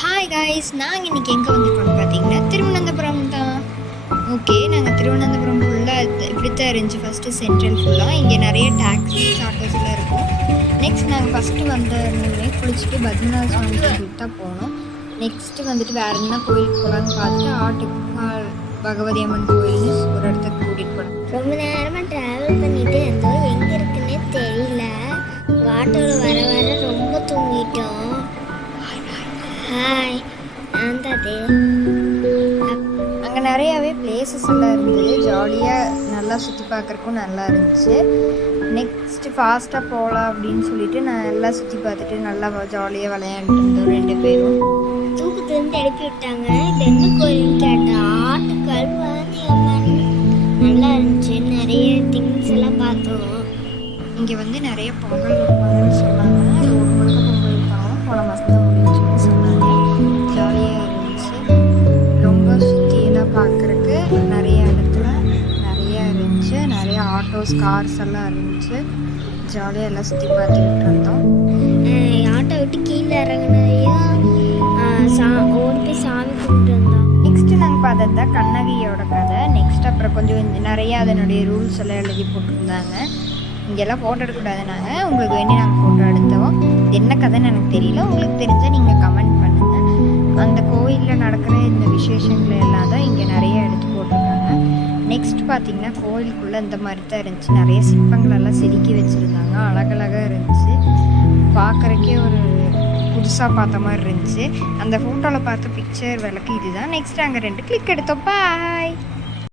Hi guys, நாங்கள் இன்றைக்கி எங்கே வந்திருக்கோம்னு பார்த்தீங்கன்னா திருவனந்தபுரம் தான். ஓகே, நாங்கள் திருவனந்தபுரம் ஃபுல்லாக இப்படி தான் இருந்துச்சு. ஃபஸ்ட்டு சென்ட்ரல் ஃபுல்லாக இங்கே நிறைய டாக்ஸிஸ் ஆட்டோஸ்லாம் இருக்கும். நெக்ஸ்ட் நாங்கள் ஃபஸ்ட்டு வந்தோடனே குளிச்சுட்டு பத்மநாத சுவாமி கோயிலுக்கு தான் போனோம். நெக்ஸ்ட்டு வந்துட்டு வேறு என்ன கோயிலுக்கு போகலான்னு பார்த்துட்டு பகவதி அம்மன் கோயில் ஒரு இடத்துக்கு கூட்டிகிட்டு போனோம். ரொம்ப நேரமாக ட்ராவல் பண்ணிட்டு இருந்தோம். எங்கே இருக்குன்னே தெரியல. ஆட்டோவில் வர வர ரொம்ப தூங்கிட்டோம். ஹாய், நான் தான். அங்கே நிறையாவே பிளேசஸ் எல்லாம் இருந்தது. ஜாலியாக நல்லா சுற்றி பார்க்குறக்கும் நல்லா இருந்துச்சு. நெக்ஸ்ட்டு ஃபாஸ்ட்டாக போகலாம் அப்படின்னு சொல்லிட்டு நான் எல்லாம் சுற்றி பார்த்துட்டு நல்லா ஜாலியாக விளையாண்டுட்டு இருந்தோம் 2 பேரும். தூக்கத்துலேருந்து எழுப்பி விட்டாங்க. இது என்ன கோயில்னு கேட்டேன். ஆட்டுக்கால் பழனி அம்மன் நல்லா இருந்துச்சு. நிறைய திங்ஸ் எல்லாம் பார்த்தோம். இங்கே வந்து நிறைய பொங்கல் வைப்பாங்கன்னு சொன்னாங்க. ரோடு முழுக்க பொங்கல் வைப்பாங்க. போன மாதம் தான் முடிஞ்சுன்னு சொன்னாங்க. ஜாலியாக இருந்துச்சு. ரொம்ப சுற்றியெல்லாம் பார்க்குறக்கு நிறைய இடத்துல நிறையா இருந்துச்சு. நிறைய ஆட்டோஸ் கார்ஸ் எல்லாம் இருந்துச்சு. ஜாலியாக எல்லாம் சுற்றி பார்த்துக்கிட்டு இருந்தோம். ஆட்டோ விட்டு கீழே இறங்கினையும் ஓடி போய் சாமி கும்பிட்டு இருந்தோம். நெக்ஸ்ட்டு நாங்கள் பார்த்தது தான் கண்ணகியோட கதை. நெக்ஸ்ட் அப்புறம் கொஞ்சம் நிறைய அதனுடைய ரூல்ஸ் எல்லாம் எழுதி போட்டிருந்தாங்க. இங்கெல்லாம் ஃபோட்டோ எடுக்கக்கூடாதுனாங்க. உங்களுக்கு வேண்டி நாங்கள் ஃபோட்டோ எடுத்தோம். என்ன கதைன்னு எனக்கு தெரியல. உங்களுக்கு தெரிஞ்சால் நீங்கள் கமெண்ட் பண்ணுங்கள். அந்த கோயிலில் நடக்கிற இந்த விசேஷங்கள் எல்லாம் தான் இங்கே நிறைய எடுத்து போட்டிருக்காங்க. நெக்ஸ்ட் பார்த்திங்கன்னா கோயிலுக்குள்ளே இந்த மாதிரி தான் இருந்துச்சு. நிறைய சிற்பங்களெல்லாம் செதுக்கி வச்சுருந்தாங்க. அழகழகாக இருந்துச்சு. பார்க்குறக்கே ஒரு புதுசாக பார்த்த மாதிரி இருந்துச்சு. அந்த ஃபோட்டோவில் பார்த்த பிக்சர் விளக்கு இதுதான். நெக்ஸ்ட் அங்கே 2 கிளிக் எடுத்தோம். பாய்.